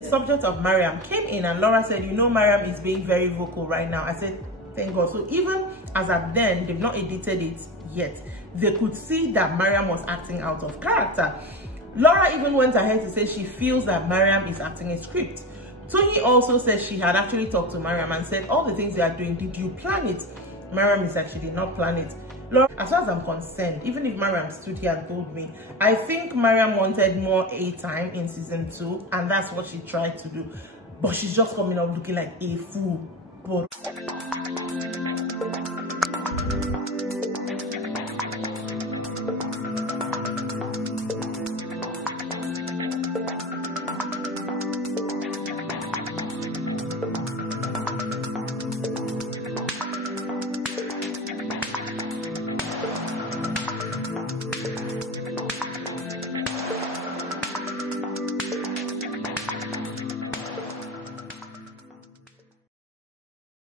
The subject of Miriam came in and Laura said, you know, Miriam is being very vocal right now. I said, thank God. So even as of then, they've not edited it yet. They could see that Miriam was acting out of character. Laura even went ahead to say she feels that Miriam is acting a script. Tony also said she had actually talked to Miriam and said, all the things you are doing, did you plan it? Miriam is like, she did not plan it. Laura, as far as I'm concerned, even if Miriam stood here and told me, I think Miriam wanted more airtime in season 2, and that's what she tried to do. But she's just coming up looking like a fool. But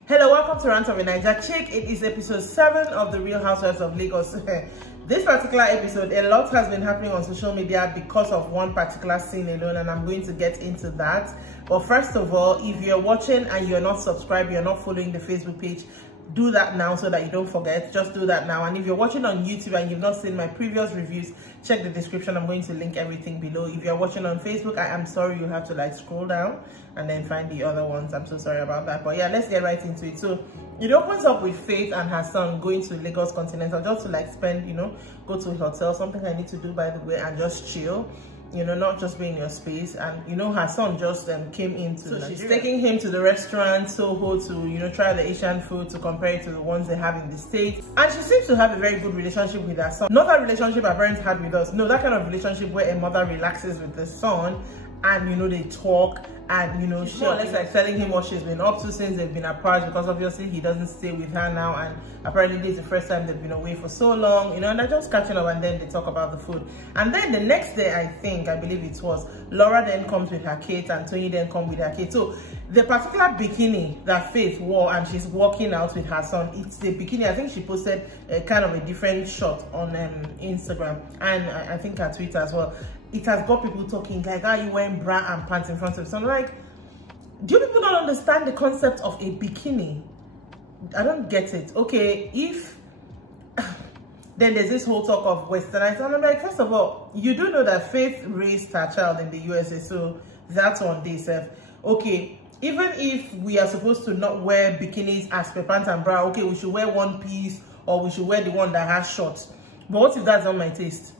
hello, welcome to Rant of a Naija Chick. It is episode 7 of the Real Housewives of Lagos. This particular episode, a lot has been happening on social media because of one particular scene alone, and I'm going to get into that. But first of all, if you're watching and you're not subscribed, you're not following the Facebook page, do that now so that you don't forget. Just do that now. And if you're watching on YouTube and you've not seen my previous reviews, check the description. I'm going to link everything below. If you're watching on Facebook, I am sorry, you have to like scroll down and then find the other ones. I'm so sorry about that. But yeah, let's get right into it. So it opens up with Faith and her son going to Lagos Continental just to like spend, you know, go to a hotel, something I need to do by the way, and just chill, you know, not just be in your space. And you know, her son just came into so Nigeria. She's taking him to the restaurant Soho to, you know, try the Asian food to compare it to the ones they have in the States. And she seems to have a very good relationship with her son, not a relationship her parents had with us. No, that kind of relationship where a mother relaxes with the son and, you know, they talk, and you know, she's more or less like telling him what she's been up to since they've been apart, because obviously he doesn't stay with her now, and apparently this is the first time they've been away for so long, you know, and they're just catching up. And then they talk about the food, and then the next day, I believe it was, Laura then comes with her kid and Tony then come with her kid. So the particular bikini that Faith wore and she's walking out with her son, it's the bikini, I think she posted a kind of a different shot on Instagram, and I think her Twitter as well. It has got people talking like, are you wearing bra and pants in front of? So I'm like, do you people not understand the concept of a bikini? I don't get it. Okay, if then there's this whole talk of westernized, and I'm like, first of all, you do know that Faith raised her child in the USA, so that's on day self. Okay, even if we are supposed to not wear bikinis as per pants and bra, okay, we should wear one piece, or we should wear the one that has shorts. But what if that's not my taste?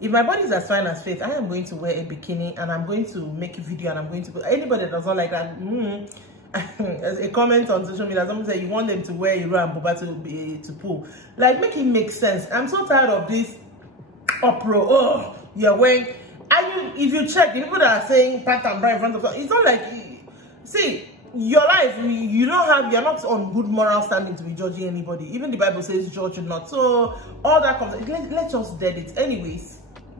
If my body is as fine as Faith, I am going to wear a bikini and I'm going to make a video, and I'm going to, anybody that does not like that, a comment on social media, someone said you want them to wear Iro and Boba to pull. Like, make it make sense. I'm so tired of this uproar. Oh, you're wearing, and if you check, the people that are saying pant and bra in front of them, it's not like, see, your life, you're not on good moral standing to be judging anybody. Even the Bible says judge not. So all that comes, let's just dead it. Anyways,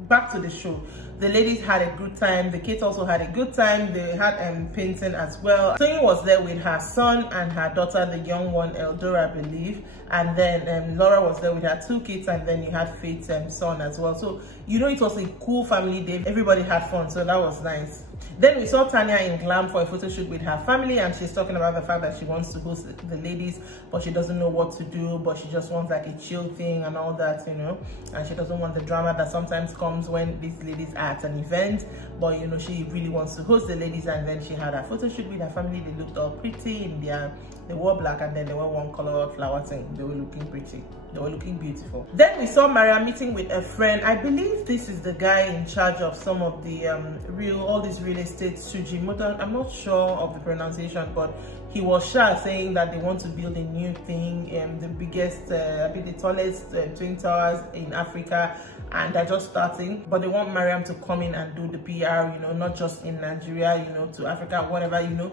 back to the show. The ladies had a good time. The kids also had a good time. They had painting as well. Tony was there with her son and her daughter, the young one, Eldora, I believe. And then Laura was there with her 2 kids, and then you had Faith's son as well. So, you know, it was a cool family day. Everybody had fun, so that was nice. Then we saw Tanya in glam for a photo shoot with her family, and she's talking about the fact that she wants to host the ladies, but she doesn't know what to do, but she just wants like a chill thing and all that, you know, and she doesn't want the drama that sometimes comes when these ladies are at an event. But you know, she really wants to host the ladies. And then she had a photo shoot with her family. They looked all pretty in their, they wore black, and then they wore one color flower thing. They were looking pretty, they were looking beautiful. Then we saw Miriam meeting with a friend. I believe this is the guy in charge of some of the all these real estate, Suji Motor. I'm not sure of the pronunciation, but he was saying that they want to build a new thing, the biggest, the tallest twin towers in Africa, and they're just starting. But they want Miriam to come in and do the PR, you know, not just in Nigeria, you know, to Africa, whatever, you know,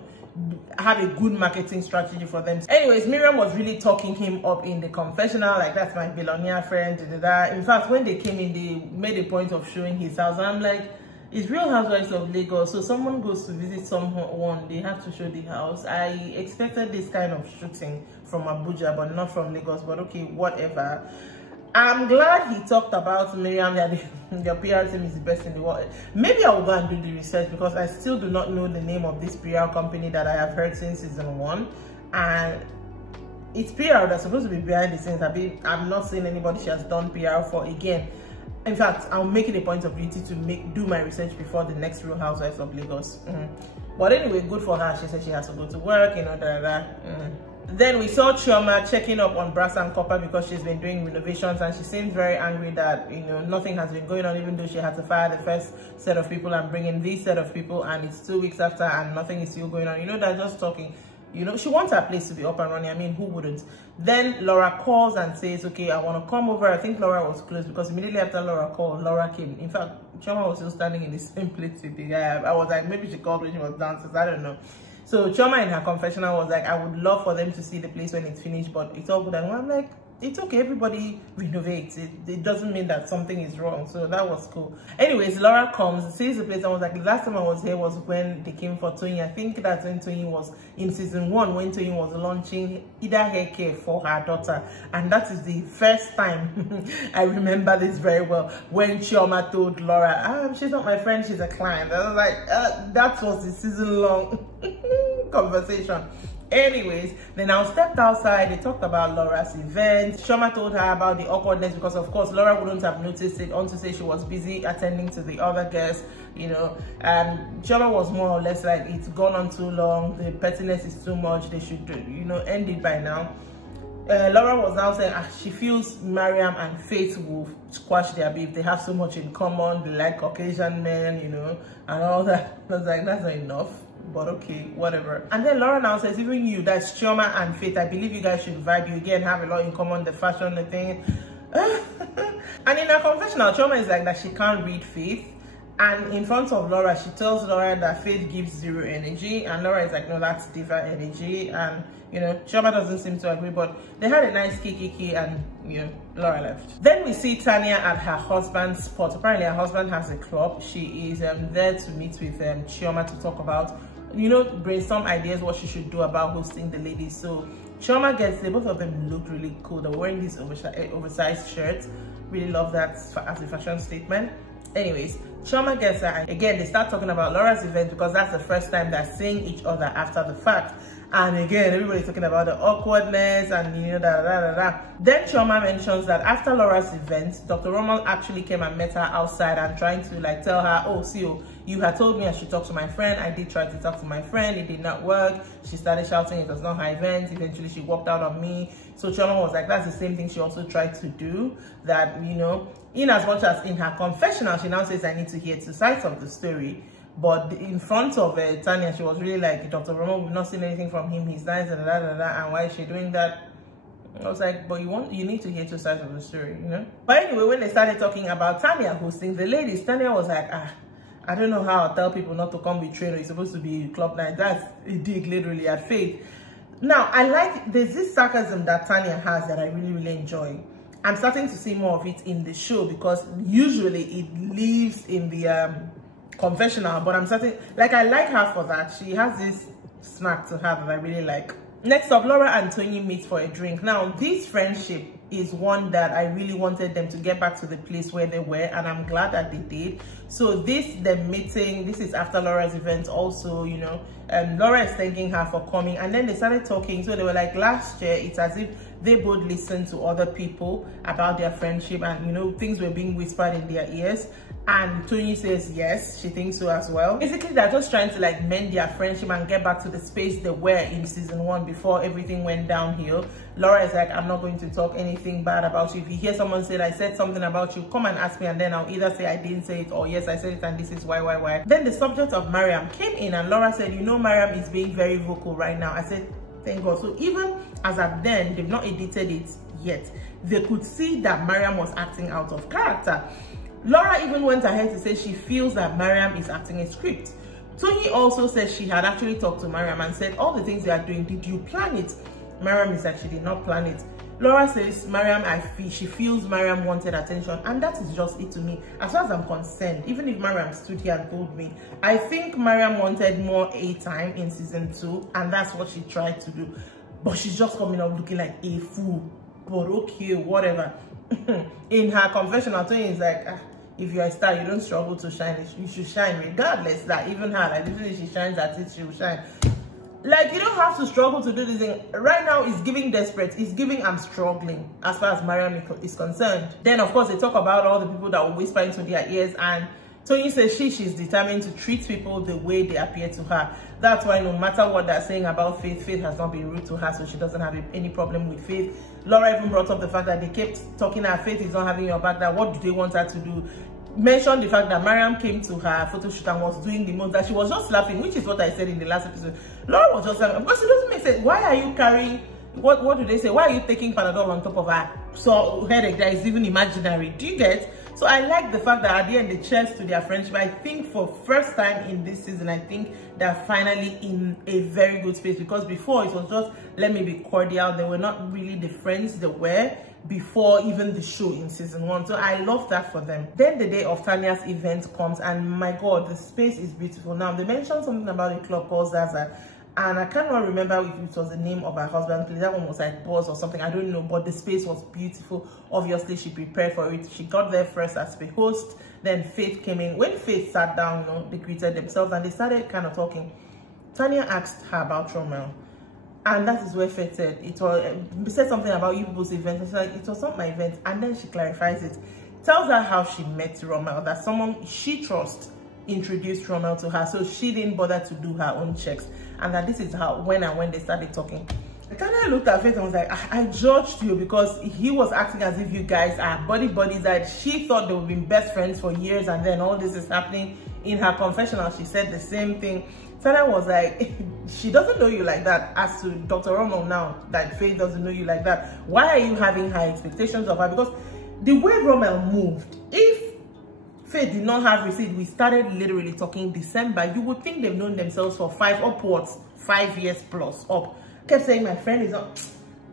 have a good marketing strategy for them. Anyways, Miriam was really talking him up in the confessional, like, that's my billionaire friend, In fact, when they came in, they made a point of showing his house, and I'm like, it's Real Housewives of Lagos, so someone goes to visit someone, they have to show the house. I expected this kind of shooting from Abuja, but not from Lagos, but okay, whatever. I'm glad he talked about Miriam, that their PR team is the best in the world. Maybe I will go and do the research because I still do not know the name of this PR company that I have heard since season 1. And it's PR that's supposed to be behind the scenes. I'm not seeing anybody she has done PR for again. In fact, I'll make it a point of duty to do my research before the next Real Housewives of Lagos. But anyway, good for her. She said she has to go to work, you know, Then we saw Chioma checking up on Brass and Copper because she's been doing renovations, and she seems very angry that, you know, nothing has been going on, even though she had to fire the first set of people and bring in this set of people, and it's 2 weeks after and nothing is still going on. You know, they're just talking. You know, she wants her place to be up and running. I mean, who wouldn't? Then Laura calls and says, okay, I want to come over. I think Laura was close because immediately after Laura called, Laura came. In fact, Chioma was still standing in the same place with the guy. I was like, maybe she called when she was downstairs. I don't know. So Chioma in her confessional was like, I would love for them to see the place when it's finished, but it's all good. And I'm like, it's okay, everybody renovates. It doesn't mean that something is wrong. So that was cool. Anyways, Laura comes, sees the place, and was like, the last time I was here was when they came for Toyin. I think that's when Toyin was in season 1, when Toyin was launching either hair care for her daughter. And that is the first time, I remember this very well, when Chioma told Laura, she's not my friend, she's a client. I was like, that was the season-long conversation. Anyways, they now stepped outside. They talked about Laura's event. Chioma told her about the awkwardness because, of course, Laura wouldn't have noticed it until say she was busy attending to the other guests, you know. And Chioma was more or less like, it's gone on too long. The pettiness is too much. They should, you know, end it by now. Laura was now saying she feels Miriam and Faith will squash their beef. They have so much in common. They like Caucasian men, you know, and all that. I was like, that's not enough. But okay, whatever. And then Laura now says, even you, that's Chioma and Faith, I believe you guys should vibe. You again have a lot in common, the fashion, the thing. And in her confessional, Chioma is like that she can't read Faith. And in front of Laura, she tells Laura that Faith gives 0 energy. And Laura is like, no, that's diva energy. And, you know, Chioma doesn't seem to agree. But they had a nice kiki and, you know, Laura left. Then we see Tanya at her husband's spot. Apparently, her husband has a club. She is there to meet with Chioma to talk about, you know, brainstorm ideas what she should do about hosting the ladies. So Chioma gets there. Both of them look really cool. They're wearing these oversized shirts. Really love that as a fashion statement. Anyways, Chioma gets there, and again they start talking about Laura's event because that's the first time they're seeing each other after the fact. And again, everybody's talking about the awkwardness and, you know, Then Chioma mentions that after Laura's event, Dr. Rommel actually came and met her outside and trying to like tell her, oh, Sooo, you had told me I should talk to my friend. I did try to talk to my friend. It did not work. She started shouting it was not her event. Eventually, she walked out on me. So Chioma was like, that's the same thing she also tried to do. That, you know, in as much as in her confessional, she now says, I need to hear 2 sides of the story. But in front of Tanya, she was really like, Dr. Rommel, we've not seen anything from him. He's nice, and why is she doing that? I was like, but you need to hear 2 sides of the story, you know? But anyway, when they started talking about Tanya hosting the ladies, Tanya was like, I don't know how I'll tell people not to come with trainer. It's supposed to be club night. That's a dig literally at Faith. Now, there's this sarcasm that Tanya has that I really, really enjoy. I'm starting to see more of it in the show because usually it lives in the confessional, but I'm starting, like, I like her for that. She has this snack to her that I really like. Next up, Laura and Toyin meet for a drink. Now, this friendship is one that I really wanted them to get back to the place where they were, and I'm glad that they did. So them meeting, this is after Laura's event also, you know, Laura is thanking her for coming, and then they started talking. So they were like, last year, it's as if they both listened to other people about their friendship, and, you know, things were being whispered in their ears. And Toyin says yes, she thinks so as well. Basically, they're just trying to like mend their friendship and get back to the space they were in season 1 before everything went downhill. Laura is like, I'm not going to talk anything bad about you. If you hear someone say I said something about you, come and ask me, and then I'll either say I didn't say it or yes, I said it and this is why. Then the subject of Miriam came in, and Laura said, you know, Miriam is being very vocal right now. I said, thank God. So even as of then, they've not edited it yet. They could see that Miriam was acting out of character. Laura even went ahead to say she feels that Miriam is acting a script. Toyin also says she had actually talked to Miriam and said, all the things they are doing, did you plan it? Miriam is like, she did not plan it. Laura says, she feels Miriam wanted attention, and that is just it to me. As far as I'm concerned, even if Miriam stood here and told me, I think Miriam wanted more airtime in season 2, and that's what she tried to do. But she's just coming up looking like a fool. But okay, whatever. in her confessional, Tony is like, if you're a star, you don't struggle to shine. You should shine regardless. That even her, like, literally, she shines at it, she will shine. Like, you don't have to struggle to do this thing. Right now, it's giving desperate. It's giving I'm struggling as far as Miriam is concerned. Then, of course, they talk about all the people that will whisper into their ears. And Tony says she's determined to treat people the way they appear to her. That's why no matter what they're saying about Faith, Faith has not been rude to her, so she doesn't have any problem with Faith. Laura even brought up the fact that they kept talking her, Faith is not having your back, that what do they want her to do? Mentioned the fact that Miriam came to her photo shoot and was doing the most, that she was just laughing, which is what I said in the last episode. Laura was just laughing because it doesn't make sense. Why are you carrying, what do they say? Why are you taking Panadol on top of her so headache that is even imaginary? Do you get? So I like the fact that at the end they cheers to their friendship. I think for first time in this season, I think they're finally in a very good space, because before it was just let me be cordial. They were not really the friends they were before even the show in season 1. So I love that for them. Then the day of Tanya's event comes, and my god, the space is beautiful. Now they mentioned something about a club called Zaza, and I cannot remember if it was the name of her husband. That one was like Boss or something, I don't know, but the space was beautiful. Obviously she prepared for it. She got there first as the host, then Faith came in. When Faith sat down, you know, they greeted themselves and they started kind of talking. Tanya asked her about Rommel. And that is where Faith said, said something about you people's event. She's like, it was not my event. And then she clarifies it. Tells her how she met Rommel, that someone she trusts introduced Rommel to her. So she didn't bother to do her own checks. And that this is how, when they started talking. Tanya looked at Faith and was like, I judged you because he was acting as if you guys are buddies. That she thought they would be best friends for years, and then all this is happening. In her confessional, she said the same thing. Tanya was like, she doesn't know you like that. As to Dr. Rommel now, that Faith doesn't know you like that. Why are you having high expectations of her? Because the way Rommel moved, if Faith did not have receipt, we started literally talking December, you would think they've known themselves for 5 years plus up. Kept saying my friend is not,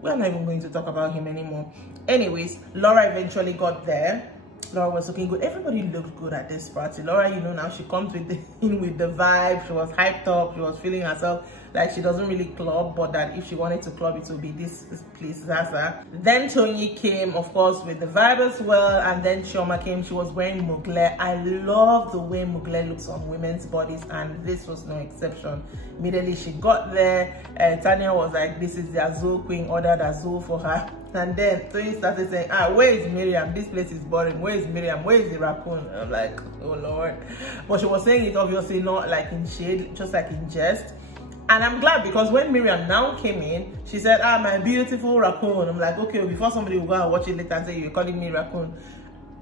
we're not even going to talk about him anymore. Anyways, Laura eventually got there. Laura was looking good. Everybody looked good at this party. Laura, you know, now she comes with the vibe. She was hyped up. She was feeling herself like she doesn't really club, but that if she wanted to club, it would be this place, Zaza. Then Tony came, of course, with the vibe as well. And then Chioma came. She was wearing mugle. I love the way mugle looks on women's bodies, and this was no exception. Immediately she got there, Tanya was like, this is the Azul queen, ordered Azul for her. And then Tony started saying, where is Miriam? This place is boring. Where is Miriam? Where is the raccoon? And I'm like, oh Lord. But she was saying it obviously not like in shade, just like in jest. And I'm glad, because when Miriam now came in, she said, my beautiful raccoon. I'm like, okay, before somebody will go and watch it later and say you're calling me raccoon.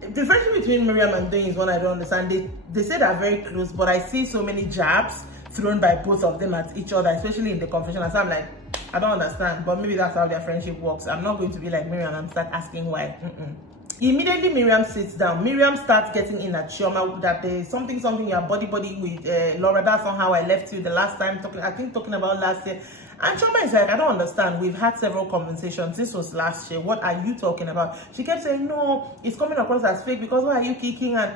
The friendship between Miriam and Tony is one I don't understand. They say they're very close, but I see so many jabs thrown by both of them at each other, especially in the confessional. So I'm like, I don't understand, but maybe that's how their friendship works. I'm not going to be like Miriam and start asking why. Immediately Miriam sits down. Miriam starts getting in at Chioma that there's something you're body with Laura. That's not how I left you the last time, talking about last year. And Chioma is like, I don't understand. We've had several conversations. This was last year. What are you talking about? She kept saying, no, it's coming across as fake because why are you kicking? And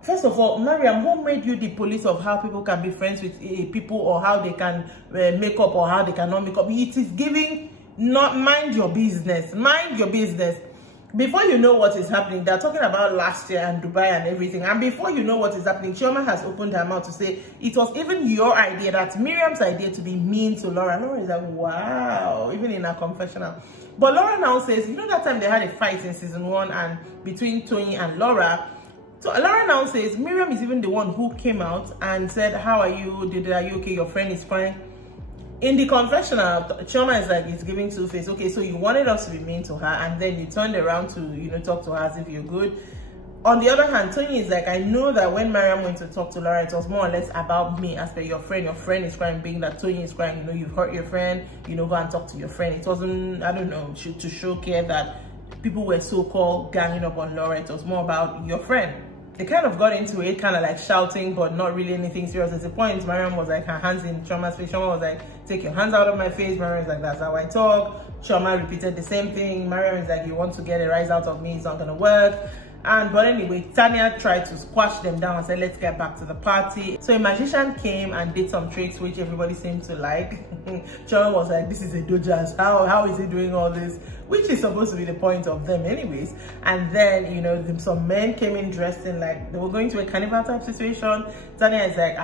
first of all, Miriam, who made you the police of how people can be friends with people, or how they can make up or how they cannot make up? It is giving, not mind your business. Mind your business. Before you know what is happening, they're talking about last year and Dubai and everything. And before you know what is happening, Chioma has opened her mouth to say it was even your idea, that's Miriam's idea, to be mean to Laura. Laura is like, wow, even in her confessional. But Laura now says, you know that time they had a fight in season 1 and between Tony and Laura. So Laura now says Miriam is even the one who came out and said, how are you? Are you okay? Your friend is fine. In the confessional, Chioma is like, it's giving two-face. Okay, so you wanted us to be mean to her, and then you turned around to, you know, talk to her as if you're good. On the other hand, Tony is like, I know that when Miriam went to talk to Laura, it was more or less about me as per your friend is crying, being that Tony is crying, you know, you've hurt your friend, you know, go and talk to your friend. It wasn't, I don't know, to show care that people were so-called ganging up on Laura. It was more about your friend. They kind of got into it, kind of like shouting, but not really anything serious. At the point, Miriam was like, her hands in Chioma's face. Chioma was like, take your hands out of my face. Miriam is like, that's how I talk. Chioma repeated the same thing. Miriam is like, you want to get a rise out of me, it's not going to work. But anyway, Tanya tried to squash them down and said, let's get back to the party. So a magician came and did some tricks which everybody seemed to like. Chioma was like, this is a dojas, how is he doing all this, which is supposed to be the point of them anyways. And then, you know, some men came in dressed in like they were going to a carnival type situation. Tanya is like,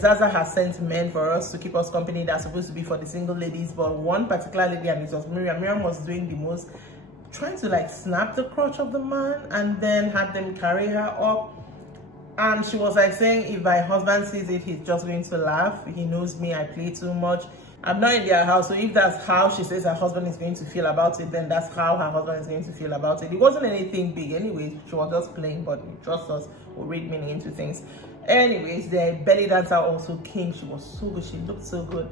Zaza has sent men for us to keep us company. That's supposed to be for the single ladies, but one particular lady, and it was Miriam. Miriam was doing the most, trying to like snap the crotch of the man and then had them carry her up. And she was like saying, if my husband sees it, he's just going to laugh. He knows me, I play too much. I'm not in their house, so if that's how she says her husband is going to feel about it, then that's how her husband is going to feel about it. It wasn't anything big anyways, she was just playing, but trust us, we'll read meaning into things. Anyways, the belly dancer also came. She was so good, she looked so good.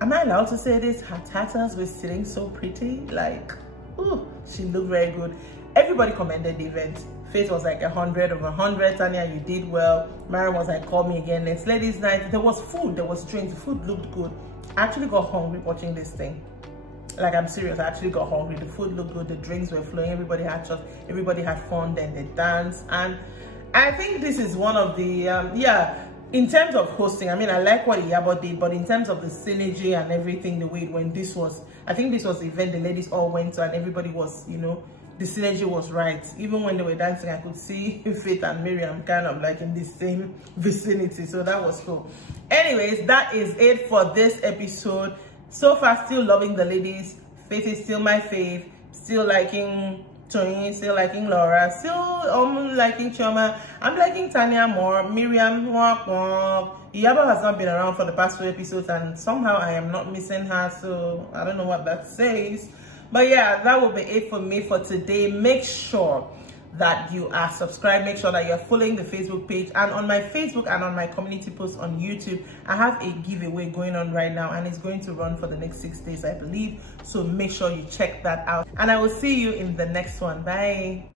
Am I allowed to say this? Her tatas were sitting so pretty, like, ooh, she looked very good. Everybody commended the event. Faith was like 100 of 100. Tanya, you did well. Miriam was like, call me again next ladies night. There was food, there was drinks, the food looked good. I actually got hungry watching this thing. Like, I'm serious, I actually got hungry. The food looked good, the drinks were flowing, everybody had fun, then they danced. And I think this is one of the in terms of hosting, I mean, I like what Iyabo did, but in terms of the synergy and everything, the way when this was, I think this was the event the ladies all went to and everybody was, you know, the synergy was right. Even when they were dancing, I could see Faith and Miriam kind of like in the same vicinity, so that was cool. Anyways, that is it for this episode. So far, still loving the ladies. Faith is still my fave. Still liking Tony, still liking Laura, still liking Chioma. I'm liking Tanya more. Miriam, Iyabo has not been around for the past 2 episodes and somehow I am not missing her, so I don't know what that says. But yeah, that will be it for me for today. Make sure that you are subscribed. Make sure that you're following the Facebook page, and on my Facebook and on my community post on YouTube, I have a giveaway going on right now and it's going to run for the next 6 days, I believe. So make sure you check that out and I will see you in the next one. Bye.